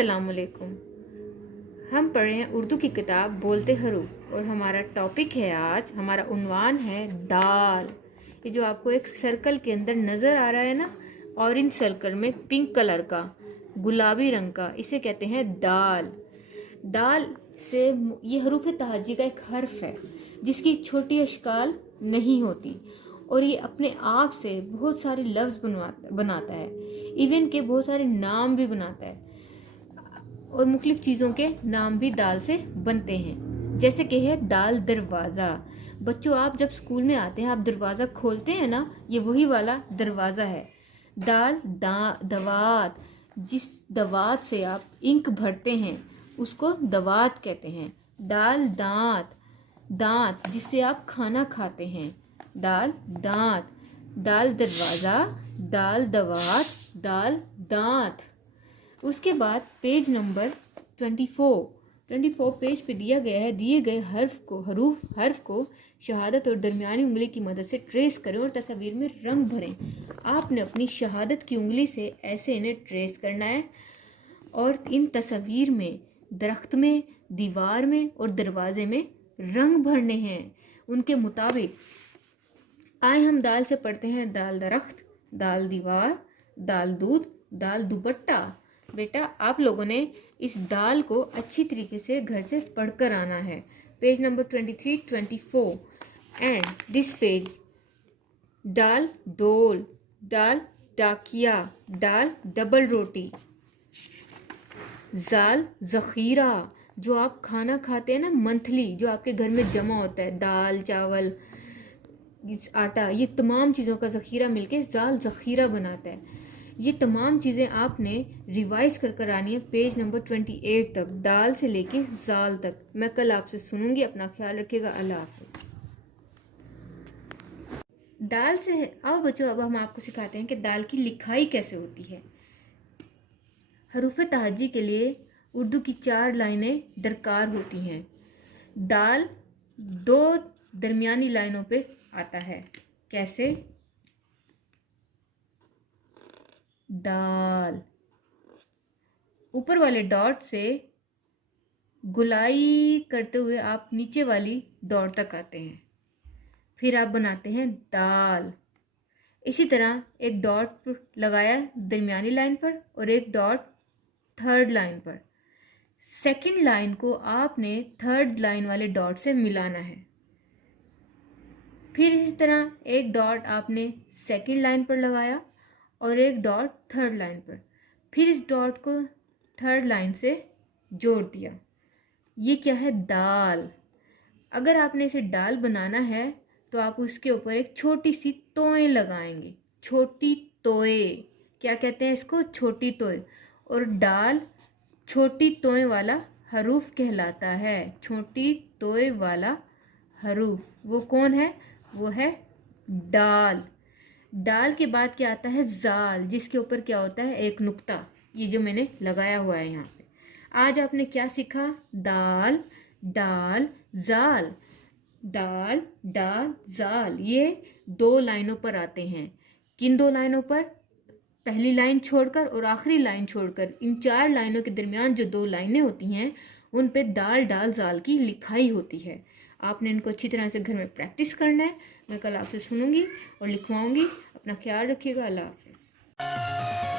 अस्सलामुअलैकुम। हम पढ़े हैं उर्दू की किताब बोलते हरूफ और हमारा टॉपिक है, आज हमारा उन्वान है दाल। ये जो आपको एक सर्कल के अंदर नज़र आ रहा है ना, ऑरेंज सर्कल में पिंक कलर का, गुलाबी रंग का, इसे कहते हैं दाल। दाल से ये हरूफ तहज्जी का एक हर्फ है जिसकी छोटी अशकाल नहीं होती और ये अपने आप से बहुत सारे लफ्ज़ बनाता है, इवन के बहुत सारे नाम भी बनाता है और मुख्तलिफ चीज़ों के नाम भी दाल से बनते हैं। जैसे कि है दाल दरवाज़ा। बच्चों, आप जब स्कूल में आते हैं, आप दरवाज़ा खोलते हैं ना, ये वही वाला दरवाज़ा है। दाल दवात, जिस दवात से आप इंक भरते हैं उसको दवात कहते हैं। दाल दांत, दांत जिससे आप खाना खाते हैं, दाल दांत। दाल दरवाज़ा, दाल दवात, दाल दांत। उसके बाद पेज नंबर 24 पेज पे दिया गया है, दिए गए हर्फ को शहादत और दरमियानी उंगली की मदद से ट्रेस करें और तस्वीर में रंग भरें। आपने अपनी शहादत की उंगली से ऐसे इन्हें ट्रेस करना है और इन तस्वीर में दरख्त में, दीवार में और दरवाजे में रंग भरने हैं उनके मुताबिक। आए हम दाल से पढ़ते हैं दाल दरख्त, दाल दीवार, दाल दूध, दाल दुपट्टा। बेटा, आप लोगों ने इस दाल को अच्छी तरीके से घर से पढ़कर आना है। Page number 23, 24 and this page. दाल डोल, दाल डाकिया, दाल डबल रोटी, जाल ज़ख़ीरा, जो आप खाना खाते हैं ना मंथली, जो आपके घर में जमा होता है, दाल चावल आटा, ये तमाम चीज़ों का ज़ख़ीरा मिलके जाल ज़ख़ीरा बनाता है। ये तमाम चीज़ें आपने रिवाइज कर आनी है पेज नंबर 28 तक, दाल से लेके जाल तक। मैं कल आपसे सुनूंगी। अपना ख्याल रखिएगा। अल्लाह हाफ़िज़। दाल से आओ बच्चों, अब हम आपको सिखाते हैं कि दाल की लिखाई कैसे होती है। हरूफ तहज्जी के लिए उर्दू की 4 लाइनें दरकार होती हैं। दाल 2 दरमियानी लाइनों पे आता है। कैसे? दाल, ऊपर वाले डॉट से गुलाई करते हुए आप नीचे वाली डॉट तक आते हैं, फिर आप बनाते हैं दाल। इसी तरह एक डॉट लगाया दरमियानी लाइन पर और एक डॉट थर्ड लाइन पर। सेकंड लाइन को आपने थर्ड लाइन वाले डॉट से मिलाना है। फिर इसी तरह एक डॉट आपने सेकंड लाइन पर लगाया और एक डॉट थर्ड लाइन पर, फिर इस डॉट को थर्ड लाइन से जोड़ दिया। ये क्या है? दाल। अगर आपने इसे दाल बनाना है तो आप उसके ऊपर एक छोटी सी तोय लगाएंगे। छोटी तोय, क्या कहते हैं इसको? छोटी तोय। और दाल छोटी तोय वाला हरूफ कहलाता है। छोटी तोय वाला हरूफ वो कौन है? वो है दाल। दाल के बाद क्या आता है? जाल, जिसके ऊपर क्या होता है? एक नुक्ता, ये जो मैंने लगाया हुआ है यहाँ पे। आज आपने क्या सीखा? दाल, दाल, जाल, दाल, दाल, जाल। ये 2 लाइनों पर आते हैं। किन 2 लाइनों पर? पहली लाइन छोड़कर और आखिरी लाइन छोड़कर। इन 4 लाइनों के दरमियान जो 2 लाइनें होती हैं उन पे दाल, डाल, जाल की लिखाई होती है। आपने इनको अच्छी तरह से घर में प्रैक्टिस करना है। मैं कल आपसे सुनूंगी और लिखवाऊंगी। अपना ख्याल रखिएगा। अल्लाह हाफ़िज़।